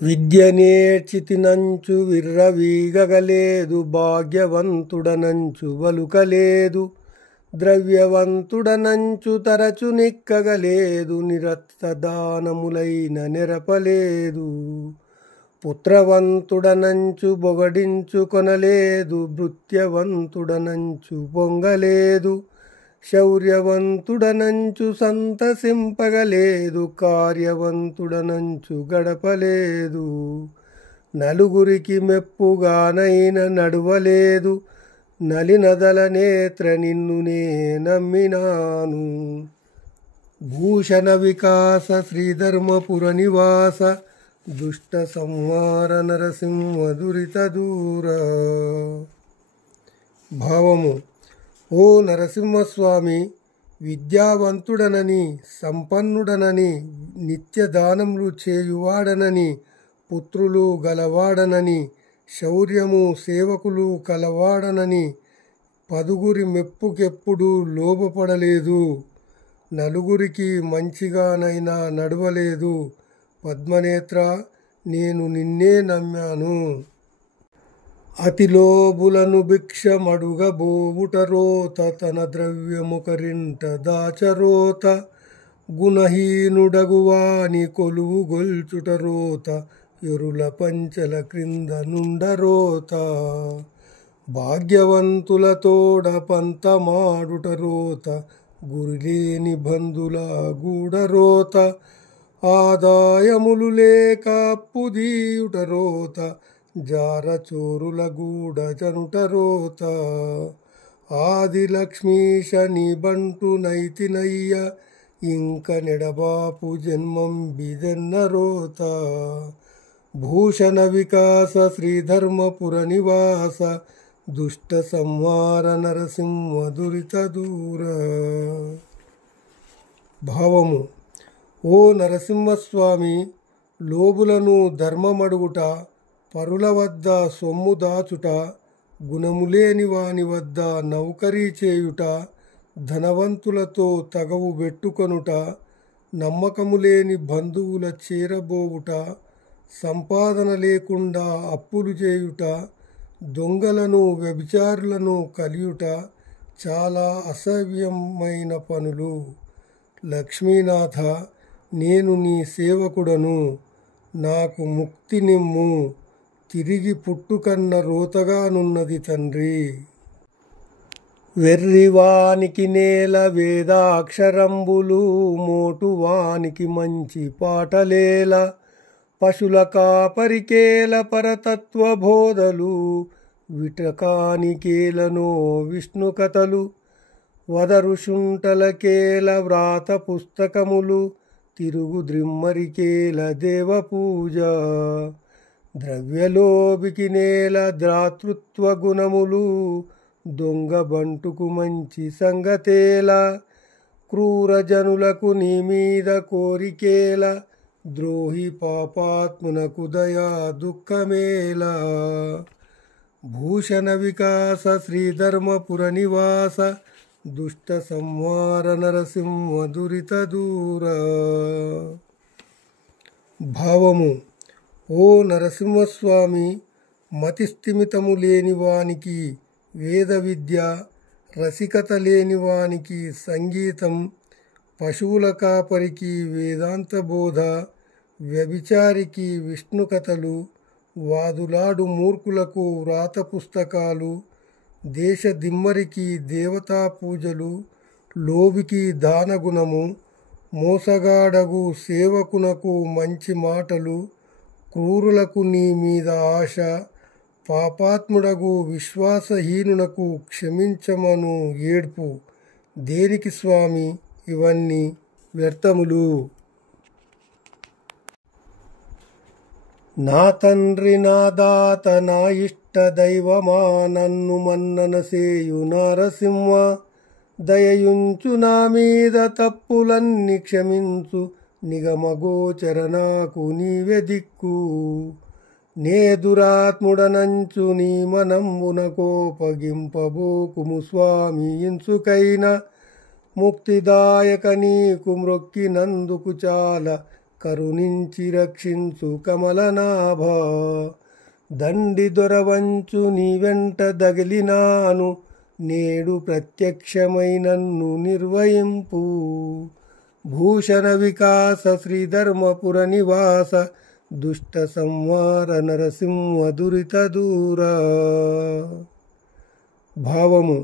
విద్య నేర్చితినంచు విర్రవీగగలేదు, భాగ్యవంతుడనంచు వలుకలేదు. ద్రవ్యవంతుడనంచు తరచు నిక్కగలేదు, నిరత్తదానములైన నెరపలేదు. పుత్రవంతుడనంచు బొగడించు కొనలేదు, భృత్యవంతుడనంచు పొంగలేదు. శౌర్యవంతుడనంచు సంతసింపగలేదు, కార్యవంతుడనంచు గడపలేదు. నలుగురికి మెప్పుగానైన నడువలేదు, నలినదల నేత్ర నిన్ను నే నమ్మినాను. భూషణ వికాస శ్రీధర్మపుర నివాస, దుష్ట సంహార నరసింహ దురిత దూర. భావము: ఓ నరసింహస్వామి, విద్యావంతుడనని, సంపన్నుడనని, నిత్యదానములు చేయువాడనని, పుత్రులు గలవాడనని, శౌర్యము సేవకులు కలవాడనని, పదుగురి మెప్పుకెప్పుడు లోబపడలేదు, నలుగురికి మంచిగానైనా నడవలేదు. పద్మనేత్ర, నేను నిన్నే నమ్మాను. అతిలోబులను భిక్షమడుగబోవుటరోత, తన ద్రవ్యముకరింట దాచరోత. గుణహీనుడగువాని కొలువు గొల్చుటరోత, ఎరుల పంచల క్రింద నుండరోత. భాగ్యవంతులతోడ పంతమాడుటరోత, గురిలేని బంధుల గూడరోత. ఆదాయములు లేక అప్పుదీయుటరోత, జారచోరుల గూడ జనుటరోత. ఆదిలక్ష్మీశ నీ బంటు నైతినయ్య, ఇంక నెడబాపు జన్మం బిదెన్నరోత. భూషణ వికాస శ్రీధర్మపుర నివాస, దుష్ట సంహార నరసింహ దురిత దూర. భావము: ఓ నరసింహస్వామి, లోబులను ధర్మమడుగుట, పరుల వద్ద సొమ్ము దాచుట, గుణములేని వాని వద్ద నౌకరీ చేయుట, ధనవంతులతో తగవు పెట్టుకొనుట, నమ్మకము లేని బంధువుల చేరబోవుట, సంపాదన లేకుండా అప్పులు చేయుట, దొంగలను వ్యభిచారులను కలియుట చాలా అసహ్యమైన పనులు. లక్ష్మీనాథ, నేను నీ సేవకుడను, నాకు ముక్తి నిమ్ము. తిరిగి పుట్టుకన్న రోతగానున్నది తండ్రి. వెర్రివానికి నేల వేదాక్షరంబులు, మోటువానికి మంచి పాటలేల. పశుల కాపరికేల పరతత్వ బోధలు, విటకానికేలనో విష్ణు కథలు. వదరుషుంటలకేల వ్రాత పుస్తకములు, తిరుగు ద్రిమ్మరికేల దేవ పూజ. ద్రవ్యలోభికి నేల దాతృత్వ గుణములు, దొంగ బంటుకు మంచి సంగతేల. క్రూర జనులకు నీ మీద కోరికేల, ద్రోహి పాపాత్మునకు దయా దుఃఖమేల. భూషణ వికాస శ్రీధర్మపుర నివాస, దుష్ట సంహార నరసింహ దురిత దూర. భావము: ఓ నరసింహస్వామి, మతిస్థిమితము లేనివానికి వేద విద్య, రసికత లేనివానికి సంగీతం, పశువుల కాపరికి వేదాంత బోధ, వ్యభిచారికి విష్ణు కథలు, వాదులాడు మూర్ఖులకు వ్రాత పుస్తకాలు, దేశ దిమ్మరికి దేవతా పూజలు, లోబికి దానగుణము, మోసగాడగు సేవకునకు మంచి మాటలు, క్రూరులకు నీ మీద ఆశ, పాపాత్ముడగు విశ్వాసహీనునకు క్షమించమను ఏడ్పు. దేనికి స్వామి ఇవన్నీ వ్యర్థములు? నా తండ్రి, నా దాత, నా ఇష్ట దైవమా, నన్ను మన్నన సేయు నారసింహ. దయయుంచు నా మీద, తప్పులన్నీ క్షమించు, నిగమగోచర నాకు నీవే దిక్కు. నే దురాత్ముడనంచు నీ మనంబున కోపగింపబోకుము స్వామి ఇంచుకైనా. ముక్తిదాయక నీకు మ్రొక్కినందుకు చాలా కరుణించి రక్షించు కమలనాభ. దండి దొరవంచు నీ వెంట దగిలినాను, నేడు ప్రత్యక్షమై నన్ను నిర్వహింపు. భూషణ వికాస శ్రీధర్మపుర నివాస, దుష్ట సంహార నరసింహ దురిత దూర. భావము: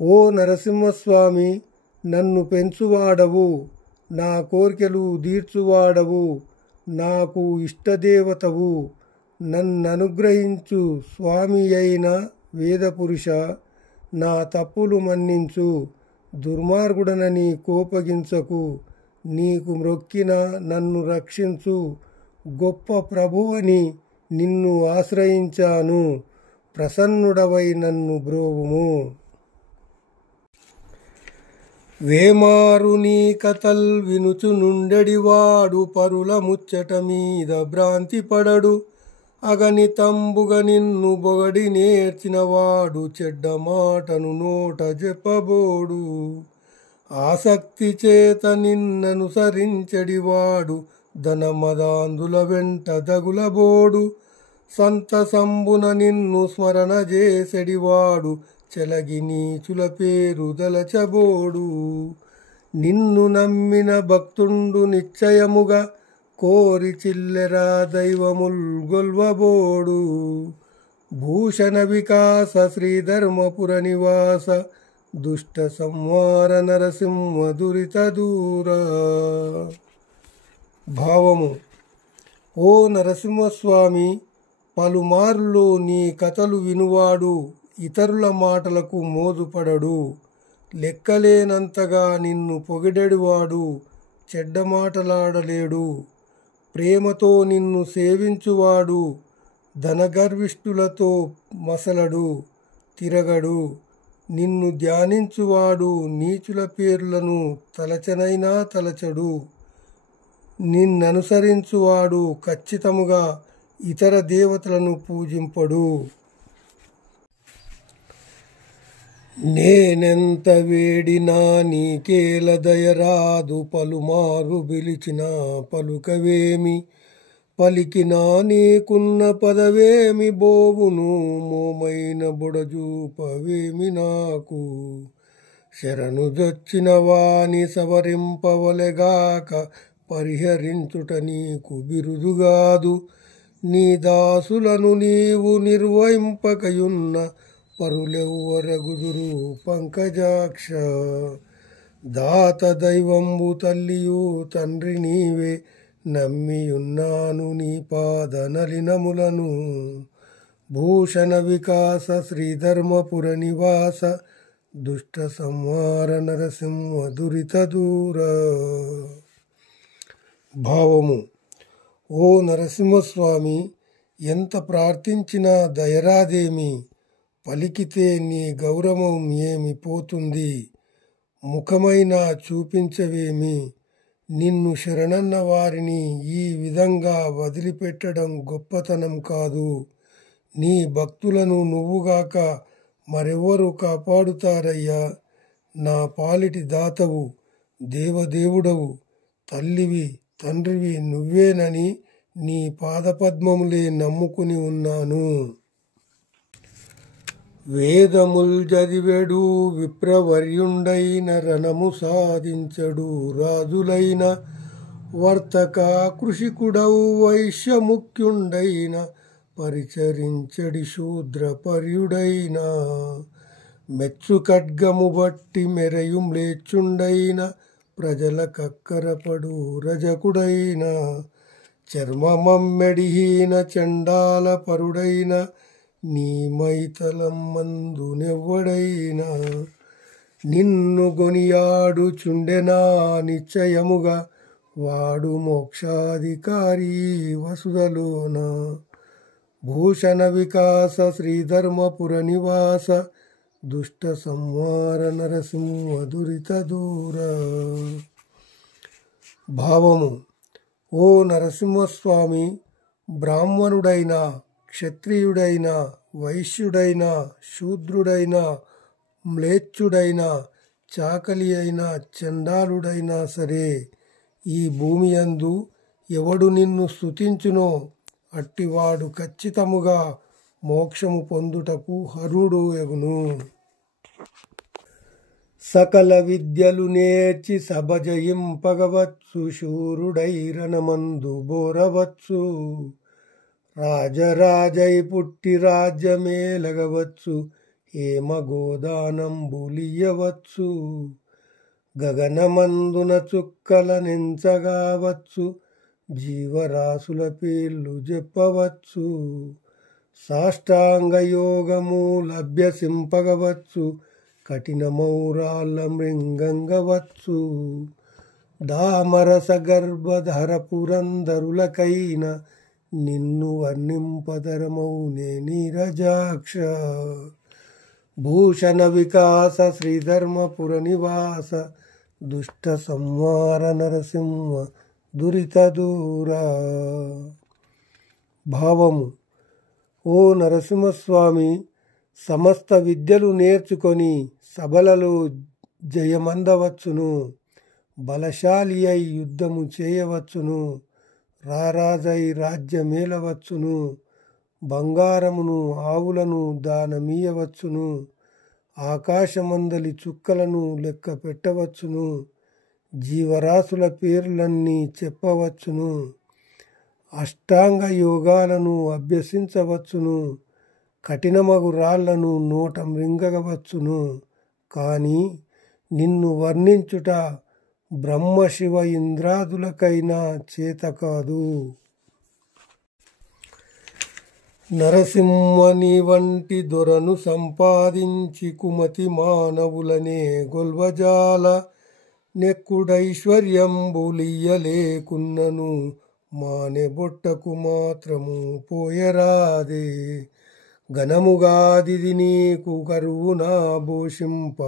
ఓ నరసింహస్వామి, నన్ను పెంచువాడవు, నా కోర్కెలు తీర్చువాడవు, నాకు ఇష్టదేవతవు. నన్ననుగ్రహించు స్వామి అయిన వేదపురుష, నా తప్పులు మన్నించు. దుర్మార్గుడనని కోపగించకు, నీకు మ్రొక్కిన నన్ను రక్షించు. గొప్ప ప్రభువని నిన్ను ఆశ్రయించాను, ప్రసన్నుడవై నన్ను బ్రోవుము. వేమారు నీ కథల్ వినుచు నుండెడివాడు, పరుల ముచ్చట మీద భ్రాంతి పడడు. అగణితంబుగ నిన్ను బొగడి నేర్చినవాడు, చెడ్డ మాటను నోట చెప్పబోడు. ఆసక్తి చేత నిన్ననుసరించెడివాడు, ధనమదాందుల వెంట దగులబోడు. సంతసంబున నిన్ను స్మరణ చేసెడివాడు, చెలగి నీచుల పేరు దలచబోడు. నిన్ను నమ్మిన భక్తుండు నిశ్చయముగా, కోరి చిల్లెరా దైవముల్ గొల్వబోడు. భూషణ వికాస శ్రీధర్మపుర నివాస, దుష్ట సంహార నరసింహ దురిత దూర. భావము: ఓ నరసింహస్వామి, పలుమార్లు నీ కథలు వినువాడు, ఇతరుల మాటలకు మోజుపడడు. లెక్కలేనంతగా నిన్ను పొగిడెడువాడు, చెడ్డ మాటలాడలేడు. ప్రేమతో నిన్ను సేవించువాడు, ధనగర్విష్ఠులతో మసలడు, తిరగడు. నిన్ను ధ్యానించువాడు, నీచుల పేర్లను తలచనైనా తలచడు. నిన్ననుసరించువాడు ఖచ్చితముగా ఇతర దేవతలను పూజింపడు. నేనెంత వేడినా నీకేల దయరాదు, పలుమారు పిలిచిన పలుకవేమి. పలికినా నీకున్న పదవేమి బోవును, మోమైన బుడజూపవేమి నాకు. శరణు జొచ్చిన వాని సవరింపవలెగాక, పరిహరించుట నీకు బిరుదుగాదు. నీ దాసులను నీవు నిర్వహింపకయున్న, పరులెవ్వరగుదురు పంకజాక్ష. దాత దైవంబు తల్లియు తండ్రి నీవే, నమ్మియున్నాను నీ పాద నలినములను. భూషణ వికాస శ్రీధర్మపుర నివాస, దుష్ట సంహార నరసింహ దురిత దూర. భావము: ఓ నరసింహస్వామి, ఎంత ప్రార్థించినా దయరాదేమి. పలికితే నీ గౌరవం ఏమి పోతుంది. ముఖమైనా చూపించవేమి. నిన్ను శరణన్న వారిని ఈ విధంగా వదిలిపెట్టడం గొప్పతనం కాదు. నీ భక్తులను నువ్వుగాక మరెవరు కాపాడుతారయ్యా. నా పాలిటి దాతవు, దేవదేవుడవు, తల్లివి తండ్రివి నువ్వేనని నీ పాదపద్మములే నమ్ముకుని ఉన్నాను. వేదముల్ చదివెడు విప్రవర్యుండైన, రణము సాధించడు రాజులైన. వర్తక కృషికుడవు వైశ్యముఖ్యుండైన, పరిచరించడి శూద్రపర్యుడైన. మెచ్చు ఖడ్గము బట్టి మెరయు మ్లేచ్చుండైన, ప్రజల కక్కరపడు రజకుడైన. చర్మమమ్మెడిహీన చండాల పరుడైన, నీ మైతలం మందునెవ్వడైనా. నిన్ను గొనియాడు చుండెనా నిశ్చయముగా, వాడు మోక్షాధికారి వసుధలోన. భూషణ వికాస శ్రీధర్మపుర నివాస, దుష్ట సంహార నరసింహ దురిత దూర. భావము: ఓ నరసింహస్వామి, బ్రాహ్మణుడైన, క్షత్రియుడైన, వైశ్యుడైన, శూద్రుడైన, మ్లేచ్చుడైన, చాకలి అయిన, చండాలుడైనా సరే, ఈ భూమి యందు ఎవడు నిన్ను స్తుతించునో అట్టివాడు ఖచ్చితముగా మోక్షము పొందుటకు అర్హుడు ఎగును. సకల విద్యలు నేర్చి సభ జయింపగవచ్చు, శూరుడై రణమందు బోరవచ్చు. రాజరాజై పుట్టి రాజ్యమేలగవచ్చు, హేమ గోదానంబులియవచ్చు. గగనమందున చుక్కలనెంచగావచ్చు, జీవరాశుల పేర్లు చెప్పవచ్చు. సాష్టాంగ యోగము లభ్యసింపగవచ్చు, కఠినమౌరాళ్ళ మృంగంగవచ్చు. దామరస గర్భధర పురంధరులకైన నిన్ను వర్ణింపదరమౌనే నీరజాక్ష. భూషణ వికాస శ్రీధర్మపుర నివాస, దుష్ట సంహార నరసింహ దురిత దూర. భావము: ఓ నరసింహస్వామి, సమస్త విద్యలు నేర్చుకొని సభలలో జయమందవచ్చును, బలశాలి అయి యుద్ధము చేయవచ్చును, రారాజై రాజ్యమేలవచ్చును, బంగారమును ఆవులను దానమీయవచ్చును, ఆకాశమందలి చుక్కలను లెక్క పెట్టవచ్చును, జీవరాశుల పేర్లన్నీ చెప్పవచ్చును, అష్టాంగ యోగాలను అభ్యసించవచ్చును, కఠినమగు రాళ్లను నోట మృంగవచ్చును. కానీ నిన్ను వర్ణించుట బ్రహ్మ శివ ఇంద్రాదులకైనా చేత కాదు. నరసింహని వంటి దొరను సంపాదించి కుమతి మానవులనే గొల్వజాల, నెక్కుడైశ్వర్యంబులియలేకున్నను మానెబొట్టకు మాత్రము పోయరాదే. ఘనముగాదిది నీకు కరువునా భూషింప,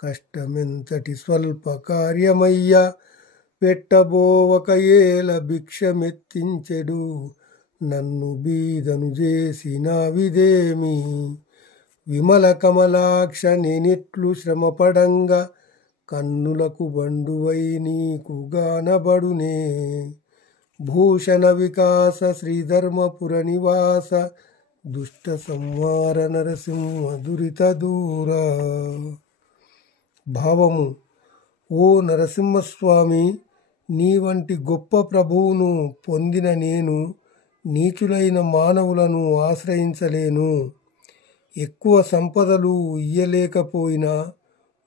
కష్టమెంతటి స్వల్ప కార్యమయ్య. పెట్టబోవక ఏల భిక్షమెత్తించెడు, నన్ను బీదను చేసినావిదేమి. విమల కమలాక్ష నేనిట్లు శ్రమపడంగా, కన్నులకు బండువై నీకు గానబడునే. భూషణ వికాస శ్రీధర్మపుర నివాస, దుష్ట సంహార నరసింహ దురిత దూర. భావము: ఓ నరసింహస్వామి, నీ వంటి గొప్ప ప్రభువును పొందిన నేను నీచులైన మానవులను ఆశ్రయించలేను. ఎక్కువ సంపదలు ఇయ్యలేకపోయినా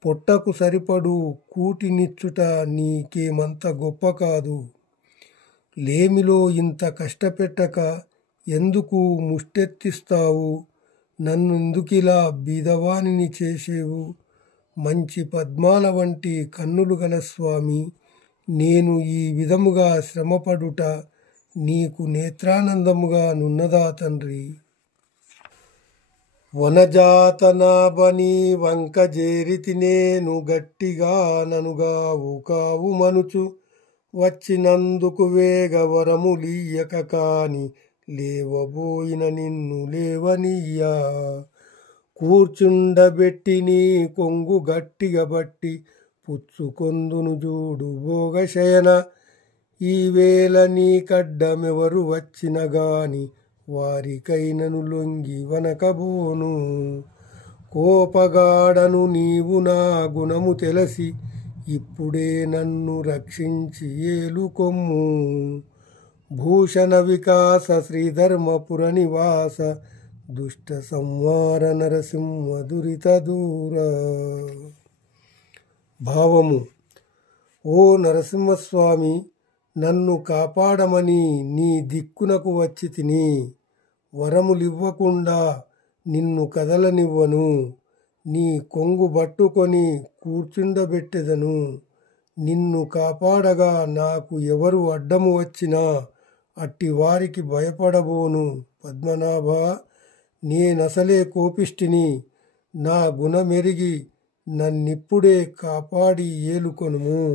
పొట్టకు సరిపడు కూటినిచ్చుట నీకేమంత గొప్ప కాదు. లేమిలో ఇంత కష్టపెట్టక ఎందుకు ముష్టెత్తిస్తావు? నన్నెందుకిలా బీదవానిని చేసేవు? మంచి పద్మాల వంటి కన్నులు గల స్వామి, నేను ఈ విధముగా శ్రమపడుట నీకు నేత్రానందముగా నున్నదా తండ్రి? వనజాతనాభని వంక జేరితి నేను, గట్టిగా ననుగావు కావు మనుచు. వచ్చినందుకు వేగ వరములీయక కాని, లేవబోయిన నిన్ను లేవనీయా. కూర్చుండబెట్టి నీ కొంగు గట్టిగా బట్టి, పుచ్చుకొందును జూడు భోగశయన. ఈవేళ నీ కడ్డమెవరు వచ్చిన గాని, వారికైనను లొంగి వనకబోను. కోపగాడను నీవు నా గుణము తెలిసి, ఇప్పుడే నన్ను రక్షించి ఏలుకొమ్ము. భూషణ వికాస శ్రీధర్మపుర నివాస, దుష్ట సంహార నరసింహ దురిత దూర. భావము: ఓ నరసింహస్వామి, నన్ను కాపాడమని నీ దిక్కునకు వచ్చి తిని. వరములివ్వకుండా నిన్ను కదలనివ్వను. నీ కొంగు పట్టుకొని కూర్చుండబెట్టెదను. నిన్ను కాపాడగా నాకు ఎవరు అడ్డము వచ్చినా అట్టి వారికి భయపడబోను. పద్మనాభ, నేనసలే కోపిష్టిని. నా గుణమెరిగి నన్నిప్పుడే కాపాడి ఏలుకొనుము.